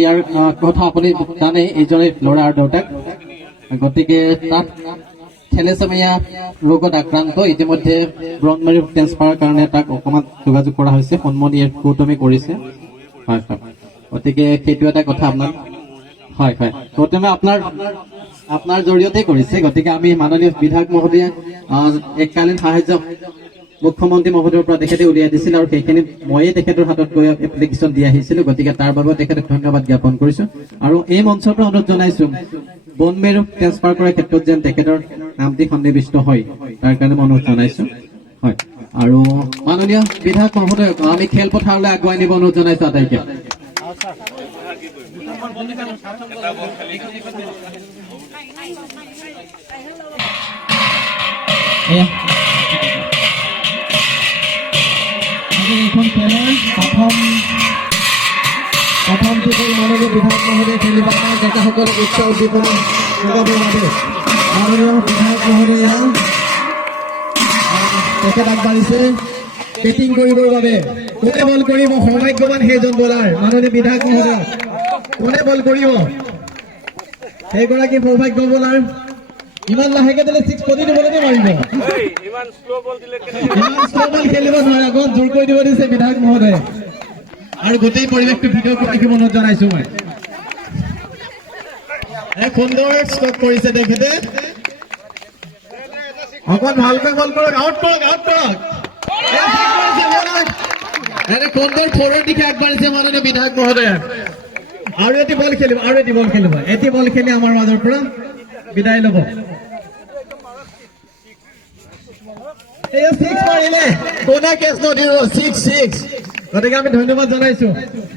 ইয়াৰ কথা আপুনি জানে এইজনে ল'ৰাৰ দেউতাক গতিকে তাত থেলেছেমিয়া ৰোগত আক্ৰান্ত ইতিমধ্যে ব্ৰণ মেৰু ট্ৰেন্সফাৰৰ কাৰণে তাক অকণমান যোগাযোগ কৰা হৈছে সন্মতি গৌতমে কৰিছে হয় হয় গতিকে সেইটো এটা কথা আপোনাৰ হয় হয় গৌতমে আপোনাৰ জৰিয়তে কৰিছে গতিকে আমি মাননীয় বিধায়ক মহোদয়ে এককালীন সাহায্য মুখ্যমন্ত্ৰী মহোদয়ৰ পৰা তেখেতে উলিয়াই দিছিল আৰু সেইখিনি ময়ে তেখেতৰ হাতত গৈ এপ্লিকেশ্যন দি আহিছিলো গতিকে তাৰ বাবে তেখেতক ধন্যবাদ জ্ঞাপন কৰিছো আৰু এই মঞ্চৰ পৰা অনুৰোধ জনাইছো বন মেৰু ট্ৰেন্সফাৰ কৰাৰ ক্ষেত্ৰত যেন তেখেতৰ নামটি সন্নিৱিষ্ট হয় তাৰ কাৰণে মই অনুৰোধ জনাইছো হয় আৰু মাননীয় বিধায়ক মহোদয়ক আমি খেলপথাৰলৈ আগুৱাই নিব অনুৰোধ জনাইছো আটাইকে এখন খেলৰ প্ৰথমটো মাননীয় বিধায়ক মহোদয়ে খেলিব ডেকাসকলক উচ্চ উদ্দীপনা যোগাবৰ বাবে মাননীয় বিধায়ক মহোদয়ে তেখেত আগবাঢ়িছে বেটিং কৰিবৰ বাবে কোনে বল কৰিব সৌভাগ্যৱান সেইজন বলাৰ মাননীয় বিধায়ক মহোদয় কোনে বল কৰিব সেইগৰাকী সৌভাগ্য বলাৰ ইমান লাহেকে দিলে 6 প্ৰতিটো বলতে মাৰিব ইমান শ্ল' বল খেলিব নোৱাৰে আগত জোৰ কৰি দিব দিছে বিধায়ক মহোদয়ে আৰু গোটেই পৰিৱেশটো ভিডিঅ' কৰি ৰাখিব অনুৰোধ জনাইছো মই এক সুন্দৰ ষ্টক কৰিছে তেখেতে অকণ ভালকৈ বল কৰক আউট কৰক এনে সুন্দৰ ফৰৰ দিশে আগবাঢ়িছে মাননীয় বিধায়ক মহোদয়ে আৰু এটি বল খেলিব এটি বল খেলি আমাৰ মাজৰ পৰা বিদায় ল'ব কোনা কেছ নদিব 6-6 গতিকে আমি ধন্যবাদ জনাইছো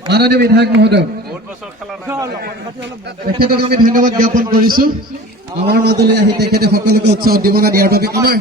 মাননীয় বিধায়ক মহোদয় তেখেতক আমি ধন্যবাদ জ্ঞাপন কৰিছো আমাৰ মাজলৈ আহি তেখেতে সকলোকে উৎসাহ উদ্দীপনা দিয়াৰ বাবে আমাৰ